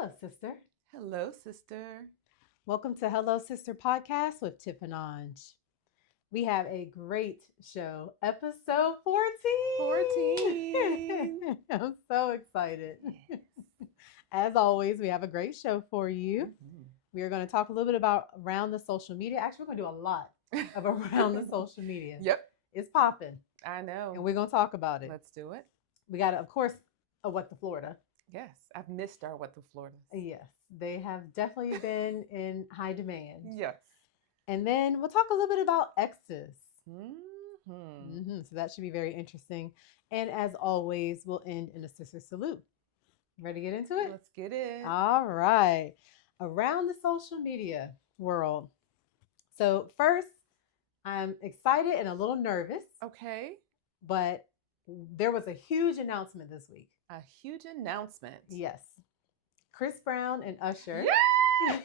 Hello, sister. Hello, sister. Welcome to Hello, Sister podcast with Tiff and Aunge. We have a great show, episode 14. 14. I'm so excited. As always, we have a great show for you. We are going to talk a little bit about around the social media. Actually, we're going to do a lot of around the social media. Yep, It's popping, I know. and we're going to talk about it. Let's do it. We got, of course, a What the Florida. Yes, I've missed our What the Floridas. Yes, they have definitely been in high demand. Yes. And then we'll talk a little bit about exes. Mm-hmm. So that should be very interesting. And as always, we'll end in a sister salute. Ready to get into it? Let's get it. All right. Around the social media world. So, first, I'm excited and a little nervous, Okay. but there was a huge announcement this week. A huge announcement. Yes. Chris Brown and Usher. Yeah!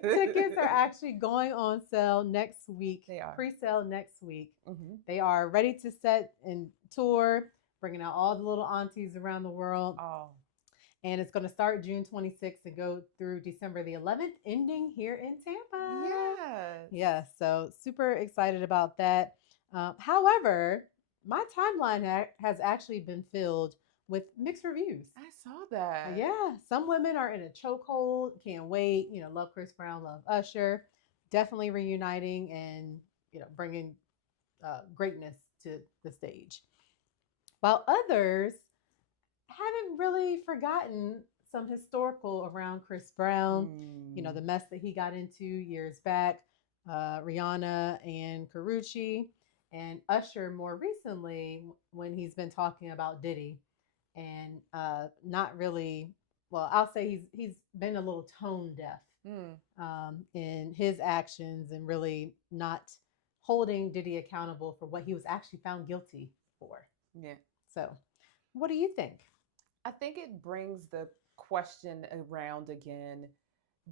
Tickets are actually going on sale next week. They are. Pre-sale next week. Mm-hmm. They are ready to set and tour, bringing out all the little aunties around the world. Oh. And it's going to start June 26th and go through December the 11th, ending here in Tampa. Yes. Yeah, so super excited about that. However, my timeline has actually been filled with mixed reviews. I saw that. Yeah, some women are in a chokehold, can't wait. Love Chris Brown, love Usher, definitely reuniting and bringing greatness to the stage. While others haven't really forgotten some historical around Chris Brown. The mess that he got into years back, Rihanna and Karrueche, and Usher more recently when he's been talking about Diddy. And not really. Well, I'll say he's been a little tone deaf in his actions and really not holding Diddy accountable for what he was actually found guilty for. Yeah. So, what do you think? I think it brings the question around again.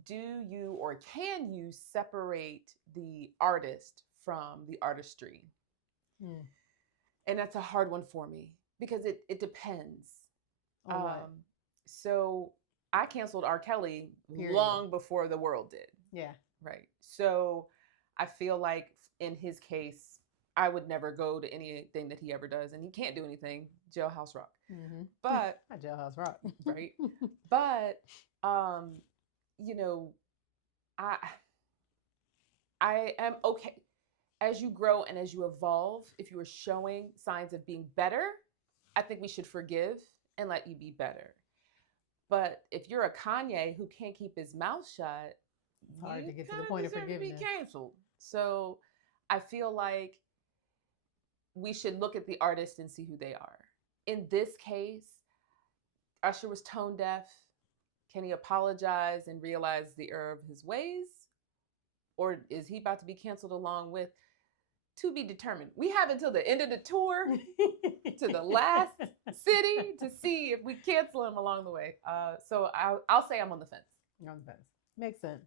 Do you or can you separate the artist from the artistry? And that's a hard one for me because it depends. So I canceled R. Kelly long before the world did. Yeah. Right. So I feel like in his case, I would never go to anything that he ever does, and he can't do anything. Jailhouse Rock. Mm-hmm. But Jailhouse Rock. Right. But I am okay. As you grow and as you evolve, if you are showing signs of being better, I think we should forgive and let you be better. But if you're a Kanye who can't keep his mouth shut, it's hard to get to the point of forgiveness. To be canceled. So I feel like we should look at the artist and see who they are. In this case, Usher was tone deaf. Can he apologize and realize the error of his ways? Or is he about to be canceled along with? To be determined. We have until the end of the tour to the last city to see if we cancel him along the way. So I'll say I'm on the fence. You're on the fence. Makes sense.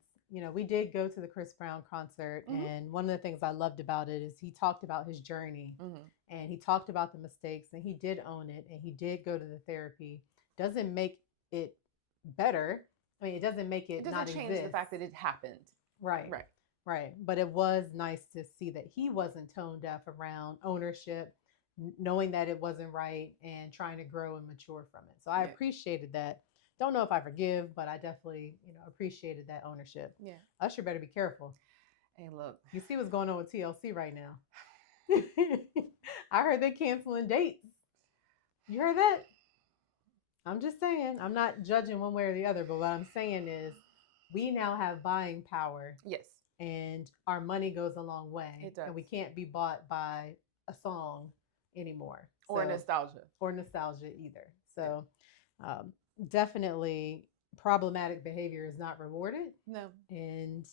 We did go to the Chris Brown concert, and one of the things I loved about it is he talked about his journey, and he talked about the mistakes, and he did own it, and he did go to the therapy. Doesn't make it better. I mean, it doesn't make it not change exist. The fact that it happened. Right. But it was nice to see that he wasn't tone deaf around ownership, knowing that it wasn't right and trying to grow and mature from it. So I appreciated that. Don't know if I forgive, but I definitely, appreciated that ownership. Yeah. Usher better be careful. Hey, look. You see what's going on with TLC right now. I heard they're canceling dates. You heard that? I'm just saying. I'm not judging one way or the other, but what I'm saying is we now have buying power. Yes. And our money goes a long way. It does. And we can't be bought by a song anymore. Or nostalgia. Or nostalgia either. So definitely problematic behavior is not rewarded. No. And,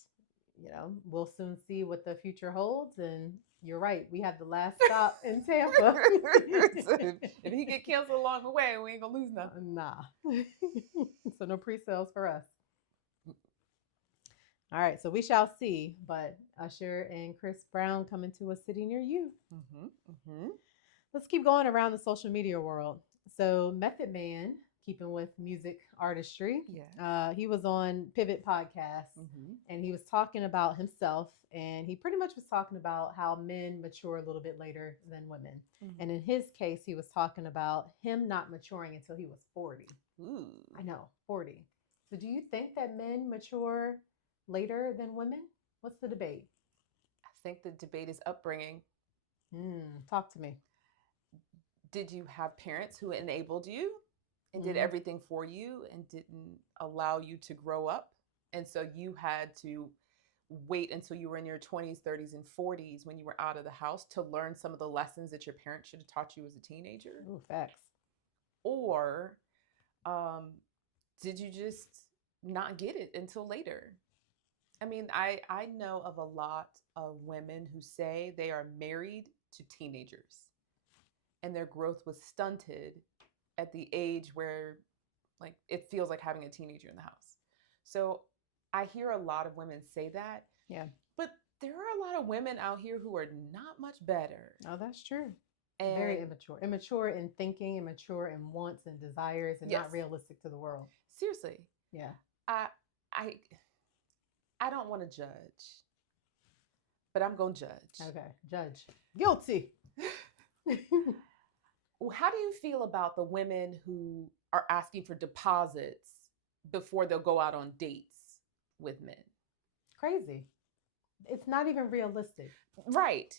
we'll soon see what the future holds. And you're right. We have the last stop in Tampa. So if he get canceled along the way, we ain't going to lose nothing. Nah. So no pre-sales for us. All right, so we shall see. But Usher and Chris Brown coming to a city near you. Let's keep going around the social media world. So Method Man keeping with music artistry. Yeah. He was on Pivot Podcast, and he was talking about himself, and he pretty much was talking about how men mature a little bit later than women. And in his case, he was talking about him not maturing until he was 40. Ooh. I know, 40. So do you think that men mature later than women? What's the debate? I think the debate is upbringing. Talk to me. Did you have parents who enabled you and did everything for you and didn't allow you to grow up? And so you had to wait until you were in your 20s, 30s, and 40s when you were out of the house to learn some of the lessons that your parents should have taught you as a teenager? Ooh, facts. Or did you just not get it until later? I mean, I know of a lot of women who say they are married to teenagers and their growth was stunted at the age where like it feels like having a teenager in the house. So I hear a lot of women say that. Yeah. But there are a lot of women out here who are not much better. Oh, that's true. And very immature. Immature in thinking, immature in wants and desires, and not realistic to the world. Seriously. Yeah. I don't want to judge, but I'm going to judge. Okay. Judge. Guilty. How do you feel about the women who are asking for deposits before they'll go out on dates with men? Crazy. It's not even realistic. Right.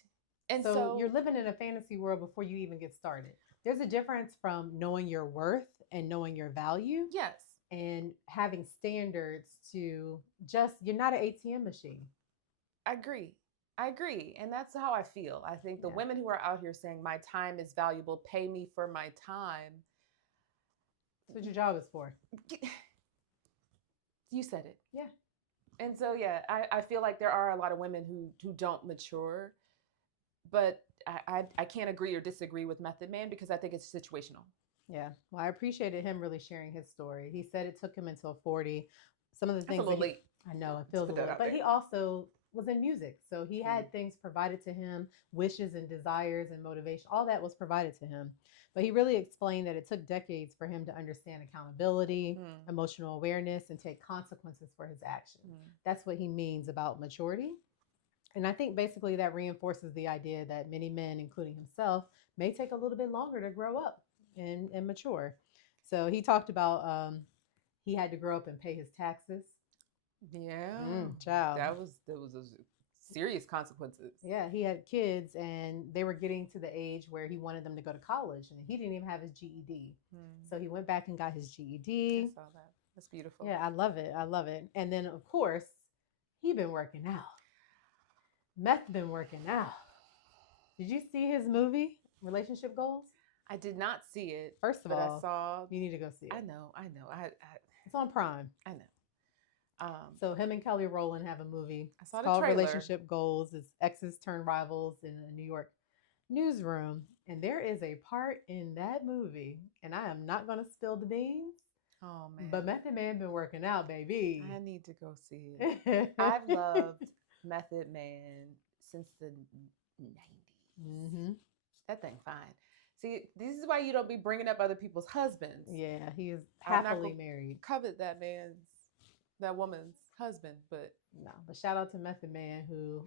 And so you're living in a fantasy world before you even get started. There's a difference from knowing your worth and knowing your value. Yes. And having standards to just, you're not an ATM machine. I agree. And that's how I feel. I think the women who are out here saying my time is valuable, pay me for my time. That's what your job is for. You said it. Yeah. And so, I feel like there are a lot of women who don't mature, but I can't agree or disagree with Method Man because I think it's situational. Yeah. Well, I appreciated him really sharing his story. He said it took him until 40. Some of the things That's a little late. I know it feels a little, but he also was in music. So he had things provided to him, wishes and desires and motivation. All that was provided to him. But he really explained that it took decades for him to understand accountability, emotional awareness, and take consequences for his actions. That's what he means about maturity. And I think basically that reinforces the idea that many men, including himself, may take a little bit longer to grow up and mature. So he talked about he had to grow up and pay his taxes. Yeah. Child. That was serious consequences. Yeah, he had kids and they were getting to the age where he wanted them to go to college and he didn't even have his GED. So he went back and got his GED. I saw that. That's beautiful. Yeah, I love it. And then of course, he been working out. Meth been working out. Did you see his movie, Relationship Goals? I did not see it. First of all, I saw. You need to go see it. I know. It's on Prime. I know. So him and Kelly Rowland have a movie. I saw it's the called trailer. Relationship Goals. It's exes turn rivals in a New York newsroom. And there is a part in that movie, and I am not going to spill the beans. Oh, man. But Method Man been working out, baby. I need to go see it. I've loved Method Man since the 90s. That thing fine. See, this is why you don't be bringing up other people's husbands. Yeah, he is happily married. Covet that woman's husband, but no. But shout out to Method Man who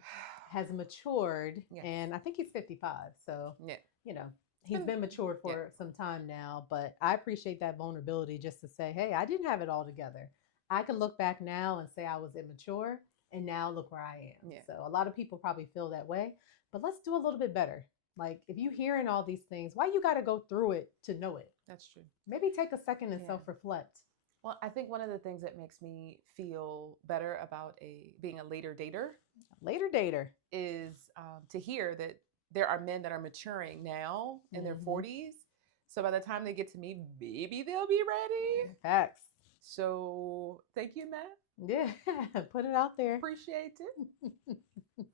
has matured, and I think he's 55. So you know, he's been matured for some time now. But I appreciate that vulnerability just to say, hey, I didn't have it all together. I can look back now and say I was immature, and now look where I am. So a lot of people probably feel that way, but let's do a little bit better. Like, if you hearing all these things, why you got to go through it to know it? That's true. Maybe take a second and self-reflect. Well, I think one of the things that makes me feel better about being a later dater is to hear that there are men that are maturing now in their 40s. So by the time they get to me, maybe they'll be ready. Facts. So thank you, Matt. Yeah, put it out there. Appreciate it.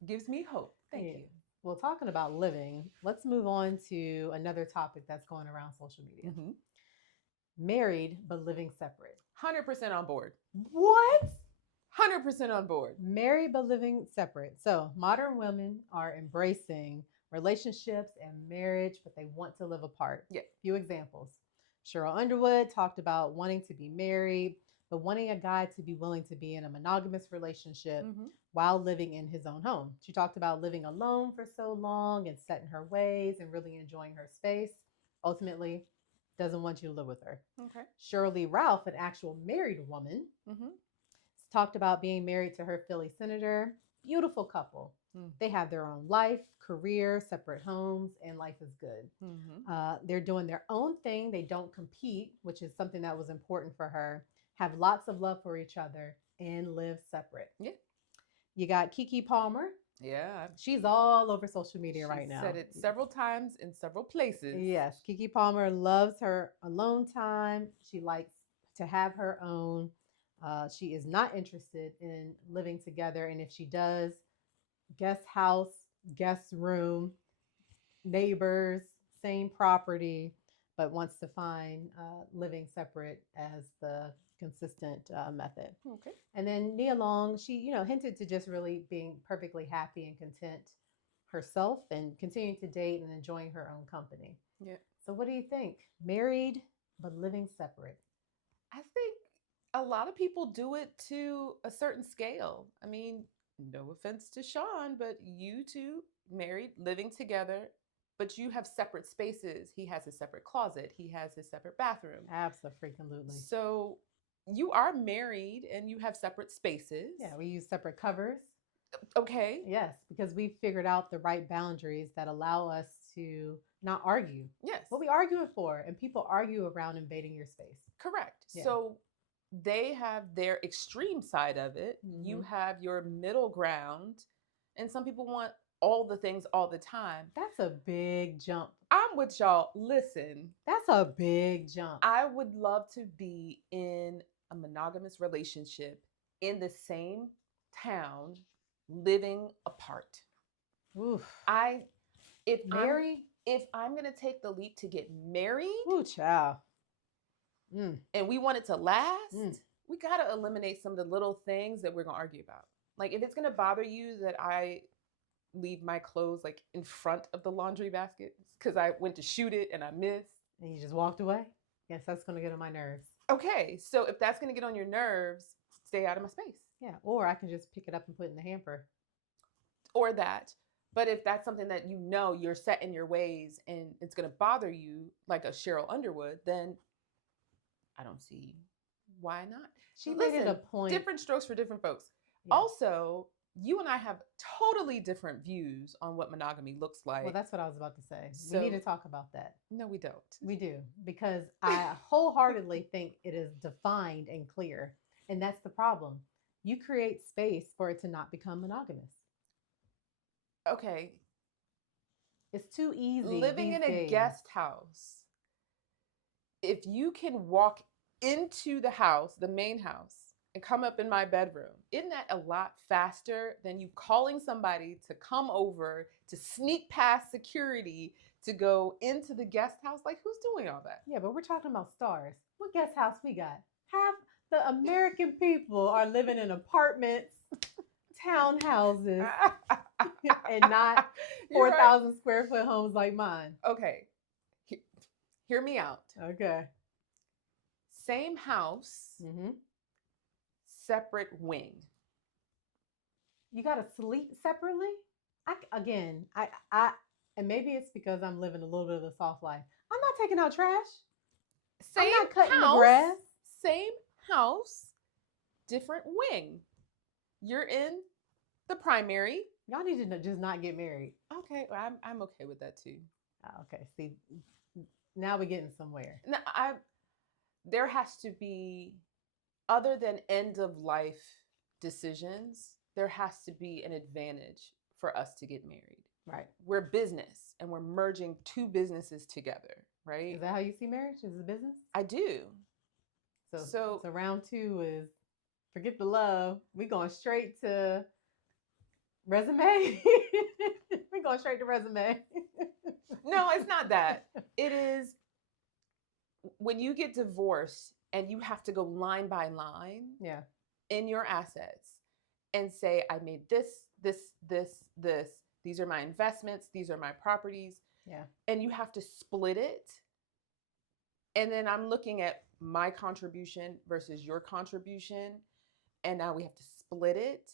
Gives me hope. Thank you. Well, talking about living, let's move on to another topic that's going around social media. Married, but living separate. 100% on board. What? 100% on board. Married, but living separate. So modern women are embracing relationships and marriage, but they want to live apart. Yeah. Few examples. Cheryl Underwood talked about wanting to be married, but wanting a guy to be willing to be in a monogamous relationship while living in his own home. She talked about living alone for so long and set in her ways and really enjoying her space. Ultimately, doesn't want you to live with her. Okay. Shirley Ralph, an actual married woman, talked about being married to her Philly senator. Beautiful couple. They have their own life, career, separate homes, and life is good. They're doing their own thing. They don't compete, which is something that was important for her. Have lots of love for each other and live separate. Yeah. You got Keke Palmer. Yeah. She's all over social media right now. Said it several times in several places. Yes. Keke Palmer loves her alone time. She likes to have her own. She is not interested in living together. And if she does, guest house, guest room, neighbors, same property, but wants to find living separate as the consistent method. Okay. And then Nia Long, she hinted to just really being perfectly happy and content herself and continuing to date and enjoying her own company. Yeah. So what do you think? Married but living separate. I think a lot of people do it to a certain scale. I mean, no offense to Sean, but you two married, living together, but you have separate spaces. He has his separate closet. He has his separate bathroom. Absolutely. So you are married and you have separate spaces. Yeah, we use separate covers. Okay. Yes, because we figured out the right boundaries that allow us to not argue. Yes. What we arguing for, and people argue around invading your space. Correct. Yeah. So they have their extreme side of it. You have your middle ground, and some people want all the things all the time. That's a big jump. I'm with y'all. Listen, that's a big jump. I would love to be in a monogamous relationship in the same town, living apart. Oof. If I'm gonna take the leap to get married, ooh, child. And we want it to last, we gotta eliminate some of the little things that we're gonna argue about. Like if it's gonna bother you that I leave my clothes like in front of the laundry basket because I went to shoot it and I missed. And you just walked away? Yes, that's gonna get on my nerves. Okay, so if that's gonna get on your nerves, stay out of my space. Yeah, or I can just pick it up and put it in the hamper. Or that. But if that's something that you're set in your ways and it's gonna bother you, like a Cheryl Underwood, then I don't see why not. She made it a point. Different strokes for different folks. Yeah. Also, you and I have totally different views on what monogamy looks like. Well, that's what I was about to say. So, we need to talk about that. No, we don't. We do, because I wholeheartedly think it is defined and clear. And that's the problem. You create space for it to not become monogamous. Okay. It's too easy. Living in a guest house. If you can walk into the house, the main house, and come up in my bedroom, isn't that a lot faster than you calling somebody to come over, to sneak past security, to go into the guest house? Like, who's doing all that? Yeah, but we're talking about stars. What guest house we got? Half the American people are living in apartments, townhouses, and not 4,000 square foot homes like mine. Okay. Hear me out. Okay. Same house, separate wing. You got to sleep separately? And maybe it's because I'm living a little bit of a soft life. I'm not taking out trash. I'm not cutting the grass. Same house, different wing. You're in the primary. Y'all need to just not get married. Okay, well, I'm okay with that too. Okay, see, now we're getting somewhere. No, there has to be, other than end of life decisions, there has to be an advantage for us to get married. Right. We're business and we're merging two businesses together, right? Is that how you see marriage? Is it a business? I do. So round 2 is forget the love. We're going straight to resume. We're going straight to resume. No, it's not that. It is when you get divorced and you have to go line by line in your assets and say, I made this. These are my investments. These are my properties. Yeah. And you have to split it. And then I'm looking at my contribution versus your contribution, and now we have to split it.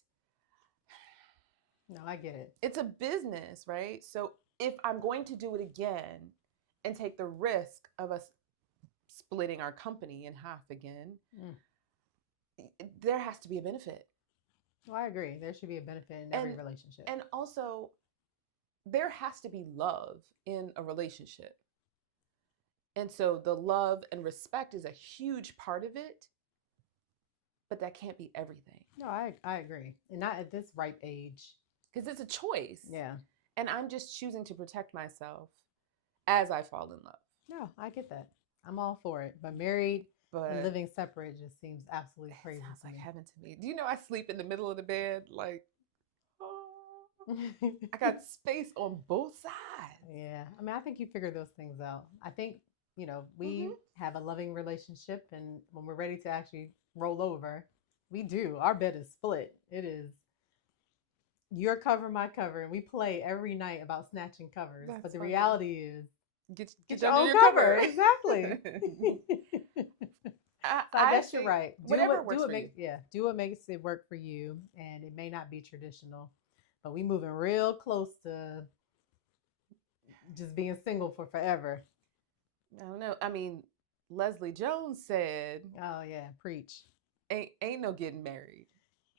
No, I get it. It's a business, right? So if I'm going to do it again and take the risk of us splitting our company in half again, there has to be a benefit. Well, I agree. There should be a benefit in every relationship. And also, there has to be love in a relationship. And so the love and respect is a huge part of it, but that can't be everything. No, I agree. And not at this ripe age. Because it's a choice. Yeah. And I'm just choosing to protect myself as I fall in love. No, I get that. I'm all for it. But married and living separate just seems absolutely crazy. Sounds like heaven to me. Do you know I sleep in the middle of the bed? Like, oh, I got space on both sides. Yeah. I mean, I think you figure those things out. I think, we have a loving relationship. And when we're ready to actually roll over, we do. Our bed is split. It is your cover, my cover. And we play every night about snatching covers. But the reality is, get your own cover. Exactly. I guess you're right. Do what makes it work for you. And it may not be traditional, but we moving real close to just being single for forever. I don't know. I mean, Leslie Jones said, "Oh yeah, preach. Ain't no getting married."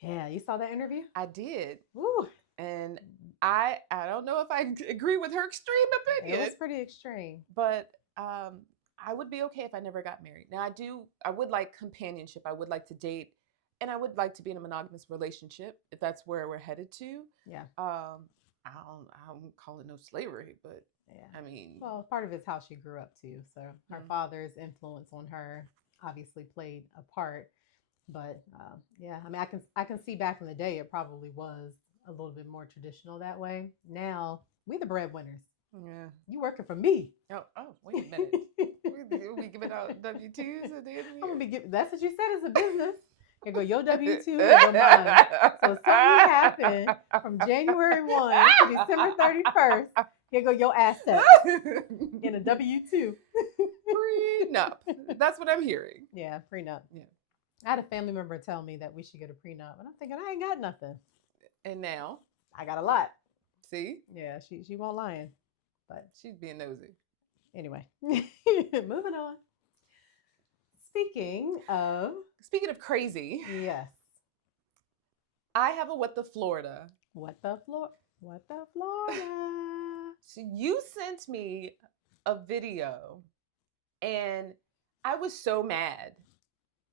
Yeah, you saw that interview? I did. Woo. And I don't know if I agree with her extreme opinion. It was pretty extreme. But I would be okay if I never got married. Now I would like companionship. I would like to date, and I would like to be in a monogamous relationship if that's where we're headed to. Yeah. I don't call it no slavery, but yeah. I mean, well, part of it's how she grew up too. So her father's influence on her obviously played a part. But yeah, I mean, I can see back in the day it probably was a little bit more traditional that way. Now we the breadwinners. Yeah, you working for me. Oh, wait a minute. we giving out W-2s at the end of the year? I'm gonna be giving. That's what you said. It's a business. Here go your W-2, here go mine. So something happened from January 1 to December 31st. Here go your assets in a W-2. Prenup. That's what I'm hearing. Yeah, prenup. Yeah. I had a family member tell me that we should get a prenup, and I'm thinking I ain't got nothing. And now I got a lot. See? Yeah, she won't lying, but she's being nosy. Anyway, moving on. Speaking of crazy. Yes. I have a What the Florida. What the Florida? So you sent me a video and I was so mad.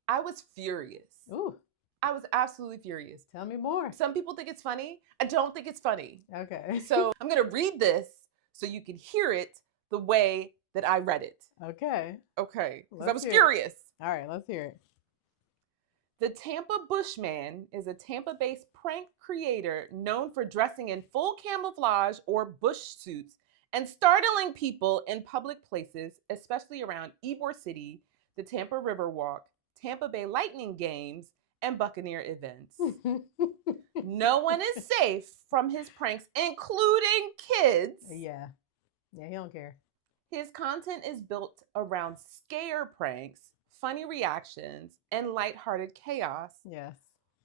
I was furious. Ooh. I was absolutely furious. Tell me more. Some people think it's funny. I don't think it's funny. Okay. So I'm going to read this so you can hear it the way that I read it. Okay. Okay. Because I was furious. All right, let's hear it. The Tampa Bushman is a Tampa-based prank creator known for dressing in full camouflage or bush suits and startling people in public places, especially around Ybor City, the Tampa Riverwalk, Tampa Bay Lightning games, and Buccaneer events. No one is safe from his pranks, including kids. Yeah, he don't care. His content is built around scare pranks, funny reactions, and lighthearted chaos. Yes.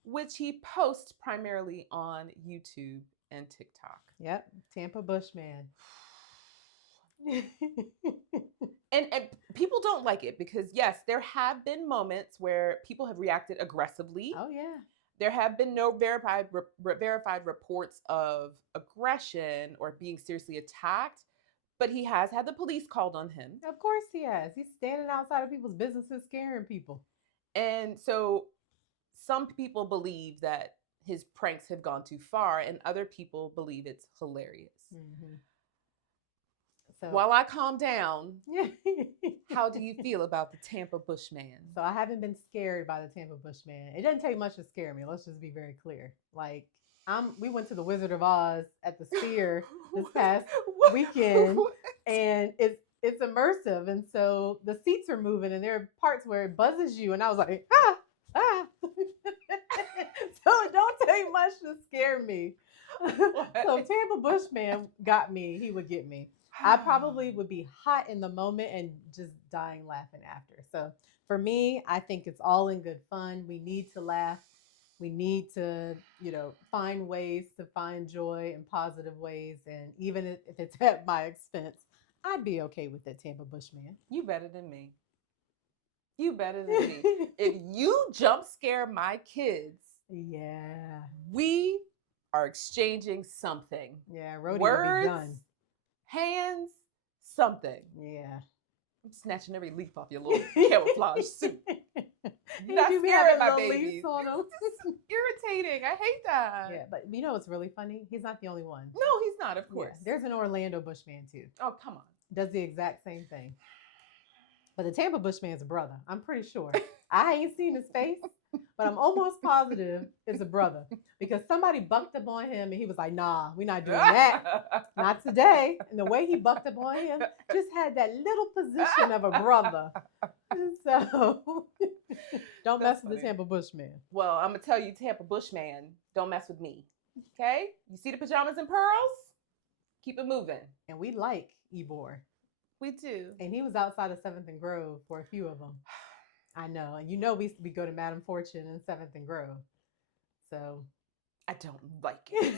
Which he posts primarily on YouTube and TikTok. Yep, Tampa Bushman. And people don't like it because, yes, there have been moments where people have reacted aggressively. Oh, yeah. There have been no verified reports of aggression or being seriously attacked, but he has had the police called on him. Of course he has. He's standing outside of people's businesses scaring people. And so some people believe that his pranks have gone too far, and other people believe it's hilarious. Mm-hmm. So, while I calm down, how do you feel about the Tampa Bushman? So I haven't been scared by the Tampa Bushman. It doesn't take much to scare me. Let's just be very clear. Like, we went to the Wizard of Oz at the Sphere this past weekend, and it's immersive, and so the seats are moving, and there are parts where it buzzes you, and I was like, ah. So it don't take much to scare me. So if Tampa Bushman got me, he would get me. I probably would be hot in the moment and just dying laughing after. So for me, I think it's all in good fun. We need to laugh. We need to, find ways to find joy in positive ways. And even if it's at my expense, I'd be okay with it, Tampa Bushman. You better than me. You better than me. If you jump scare my kids, Yeah. we are exchanging something. Yeah, Rhodey Words, will be done. hands, something. Yeah. I'm snatching every leaf off your little camouflage suit. You're not You be scaring having my little babies. leaves on 'em. It's irritating. I hate that. Yeah, but you know what's really funny? He's not the only one. No, he's not, of course. Yeah, there's an Orlando Bushman too. Oh, come on. Does the exact same thing. But the Tampa Bushman's a brother. I'm pretty sure. I ain't seen his face, but I'm almost positive it's a brother because somebody bucked up on him and he was like, "Nah, we're not doing that. Not today." And the way he bucked up on him just had that little position of a brother. So don't mess with the Tampa Bushman. Well, I'm going to tell you, Tampa Bushman, don't mess with me. Okay? You see the pajamas and pearls? Keep it moving. And we like Ybor. We do. And he was outside of 7th and Grove for a few of them. I know. And we go to Madame Fortune in 7th and Grove. So I don't like it.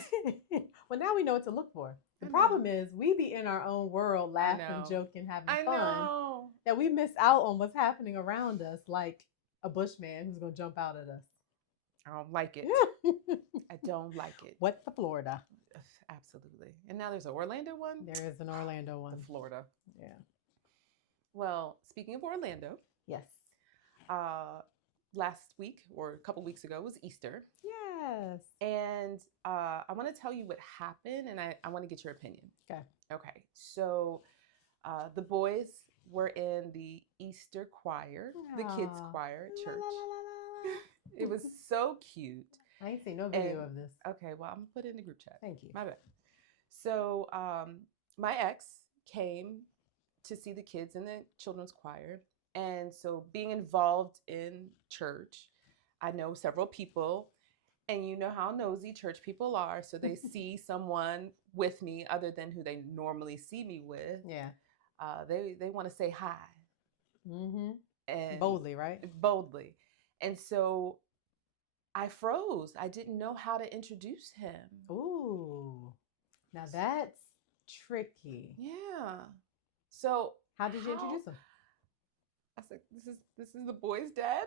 Well, now we know what to look for. The problem is we be in our own world, laughing, joking, having fun. Know. That we miss out on what's happening around us, like a Bushman who's going to jump out at us. I don't like it. I don't like it. What's the Florida? Absolutely. And now there's an Orlando one? There is an Orlando one. The Florida. Yeah. Well, speaking of Orlando. Yes. Last week or a couple weeks ago was Easter. Yes. And I want to tell you what happened and I want to get your opinion. Okay. Okay. So the boys were in the Easter choir, the kids choir at church. It was so cute. I ain't seen no video of this. Okay, well, I'm going to put it in the group chat. Thank you. My bad. So my ex came to see the kids in the children's choir. And so being involved in church, I know several people. And you know how nosy church people are. So they see someone with me other than who they normally see me with. Yeah. They want to say hi. Mm-hmm. And boldly, right? Boldly. And so I froze. I didn't know how to introduce him. Ooh. Now that's tricky. Yeah. So how did you introduce him? I said, this is the boy's dad.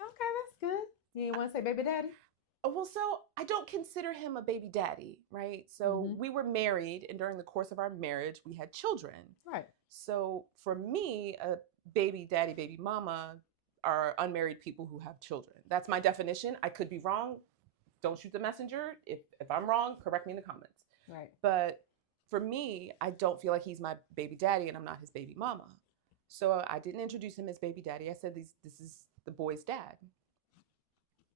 Okay, that's good. You didn't want to say baby daddy? Well, so I don't consider him a baby daddy, right? So we were married, and during the course of our marriage, we had children. Right. So for me, a baby daddy, baby mama are unmarried people who have children. That's my definition. I could be wrong. Don't shoot the messenger. If I'm wrong, correct me in the comments. Right. But for me, I don't feel like he's my baby daddy and I'm not his baby mama. So I didn't introduce him as baby daddy. I said, this is the boy's dad.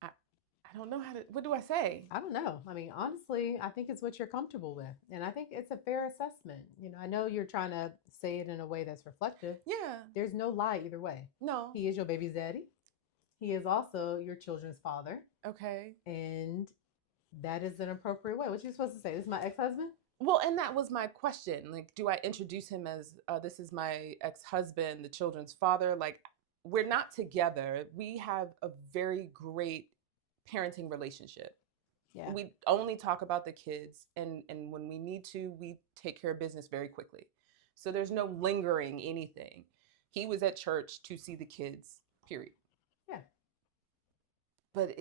I don't know what do I say? I don't know. I mean, honestly, I think it's what you're comfortable with. And I think it's a fair assessment. I know you're trying to say it in a way that's reflective. Yeah. There's no lie either way. No. He is your baby's daddy. He is also your children's father. Okay. And that is an appropriate way. What are you supposed to say? This is my ex-husband? Well, and that was my question. Like, do I introduce him as, this is my ex-husband, the children's father? Like, we're not together. We have a very great parenting relationship. Yeah. We only talk about the kids, and when we need to, we take care of business very quickly. So there's no lingering anything. He was at church to see the kids, period. Yeah. But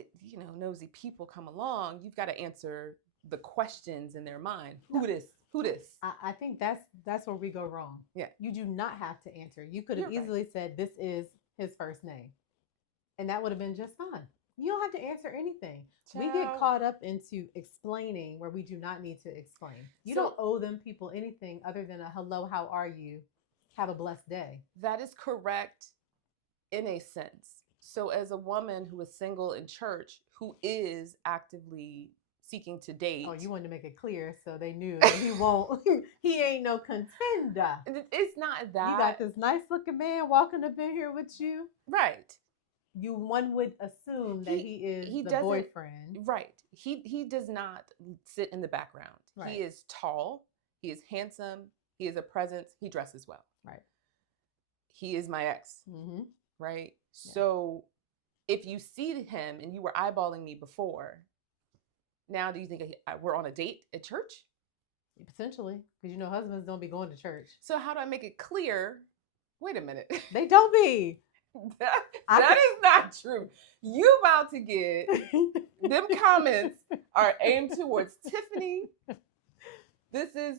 nosy people come along, you've got to answer the questions in their mind. Who this? I think that's where we go wrong. Yeah. You do not have to answer. You could have easily said, this is his first name. And that would have been just fine. You don't have to answer anything. Child. We get caught up into explaining where we do not need to explain. You don't owe them people anything other than a hello, how are you? Have a blessed day. That is correct in a sense. So as a woman who is single in church, who is actively seeking to date. Oh, you wanted to make it clear so they knew that he won't, he ain't no contender. It's not that. You got this nice looking man walking up in here with you. Right. One would assume that he is the boyfriend. Right. He does not sit in the background. Right. He is tall. He is handsome. He is a presence. He dresses well. Right. He is my ex. Mm-hmm. Right. Yeah. So if you see him and you were eyeballing me before, now do you think we're on a date at church? Potentially, because husbands don't be going to church. So how do I make it clear? Wait a minute. They don't be. That is not true. You about to get them comments are aimed towards Tiffany. This is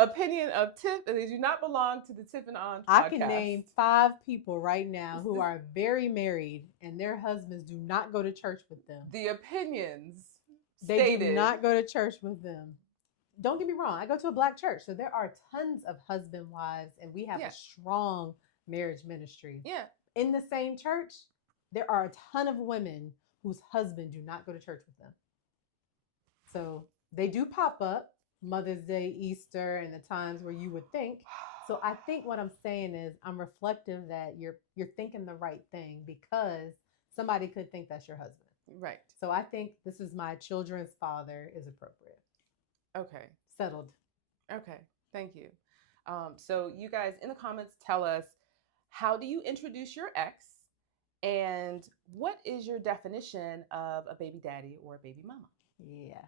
opinion of Tiff, and they do not belong to the Tiff and Aunge podcast. I can name 5 people right now who are very married and their husbands do not go to church with them. The opinions They stated. do not go to church with them. Don't get me wrong. I go to a Black church, so there are tons of husband wives, and we have a strong marriage ministry. Yeah. In the same church, there are a ton of women whose husbands do not go to church with them. So they do pop up Mother's Day, Easter, and the times where you would think. So I think what I'm saying is I'm reflective that you're thinking the right thing because somebody could think that's your husband. Right. So I think this is my children's father is appropriate. Okay. Settled. Okay. Thank you. So you guys in the comments tell us, how do you introduce your ex? And what is your definition of a baby daddy or a baby mama? Yes.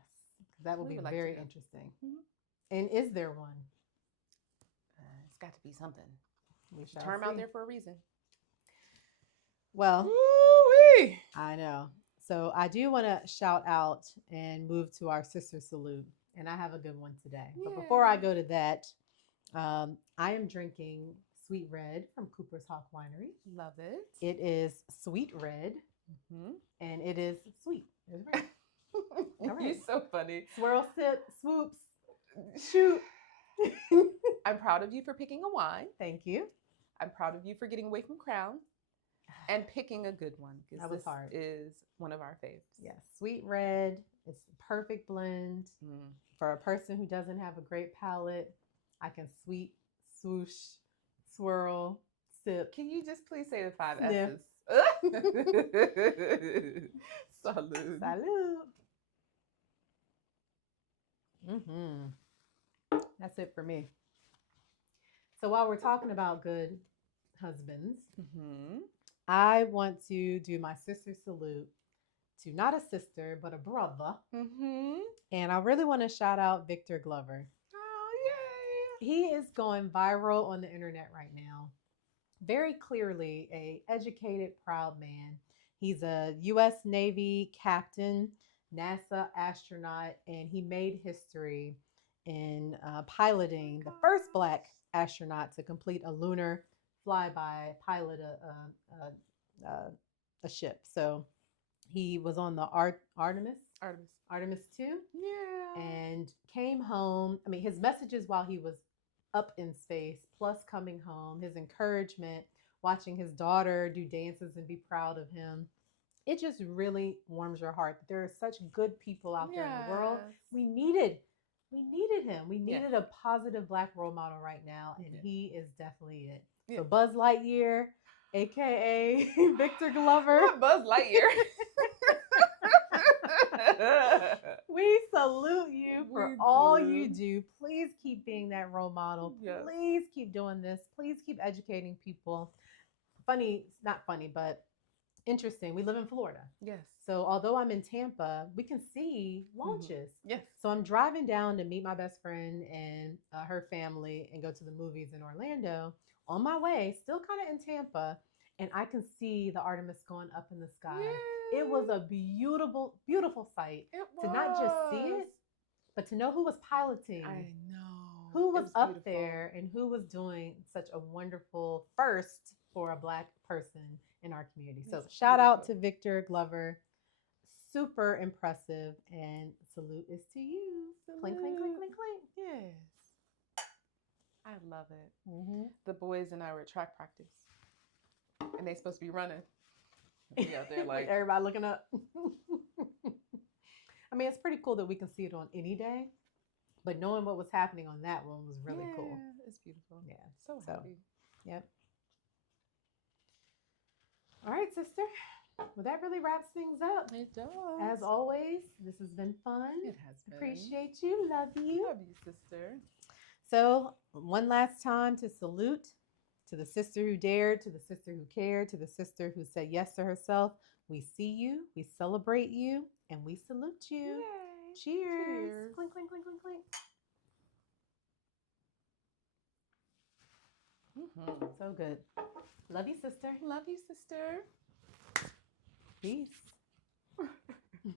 That will be would like very to know. interesting. Mm-hmm. And is there one? It's got to be something. We shall Term see. out there for a reason. Well, Woo-wee. I know. So I do want to shout out and move to our sister salute. And I have a good one today. But before I go to that, I am drinking Sweet Red from Cooper's Hawk Winery. Love it. It is Sweet Red, and it is sweet. It's red. All right. You're so funny. Swirl, sip, swoops, shoot. I'm proud of you for picking a wine. Thank you. I'm proud of you for getting away from Crown and picking a good one. That was hard. Is one of our faves. Yes, Sweet Red. It's the perfect blend for a person who doesn't have a great palate. I can sweet, swoosh, swirl, sip. Can you just please say the 5 Yeah. S's? Salud. Salud. That's it for me. So while we're talking about good husbands, I want to do my sister salute to not a sister, but a brother. And I really want to shout out Victor Glover. Oh, yay. He is going viral on the internet right now. Very clearly a educated, proud man. He's a U.S. Navy captain, NASA astronaut, and he made history in piloting the first Black astronaut to complete a lunar flyby, pilot a ship. So he was on the Artemis 2. Yeah. And came home. I mean, his messages while he was up in space, plus coming home, his encouragement, watching his daughter do dances and be proud of him. It just really warms your heart that there are such good people out there in the world. We needed him. We needed a positive Black role model right now, and he is definitely it. Yeah. So Buzz Lightyear, aka Victor Glover. Not Buzz Lightyear. We salute you for all you do. Please keep being that role model. Yes. Please keep doing this. Please keep educating people. Funny, not funny, but interesting. We live in Florida. Yes. So although I'm in Tampa, we can see launches. Yes. So I'm driving down to meet my best friend and her family and go to the movies in Orlando. On my way, still kind of in Tampa, and I can see the Artemis going up in the sky. Yay. It was a beautiful, beautiful sight. To not just see it, but to know who was piloting. I know. Who was up there and who was doing such a wonderful first for a Black person in our community. So shout out to Victor Glover. Super impressive, and salute is to you. Clink, clink, clink, clink, clink. Yes. I love it. The boys and I were at track practice, and they supposed to be running. We out there like everybody looking up. I mean, it's pretty cool that we can see it on any day, but knowing what was happening on that one was really cool. It's beautiful. Yeah. So happy. Yep. All right, sister. Well, that really wraps things up. It does. As always, this has been fun. It has been. Appreciate you. Love you. Love you, sister. So, one last time to salute to the sister who dared, to the sister who cared, to the sister who said yes to herself. We see you, we celebrate you, and we salute you. Yay. Cheers. Cheers. Clink, clink, clink, clink, clink. So good. Love you, sister. Love you, sister. Peace.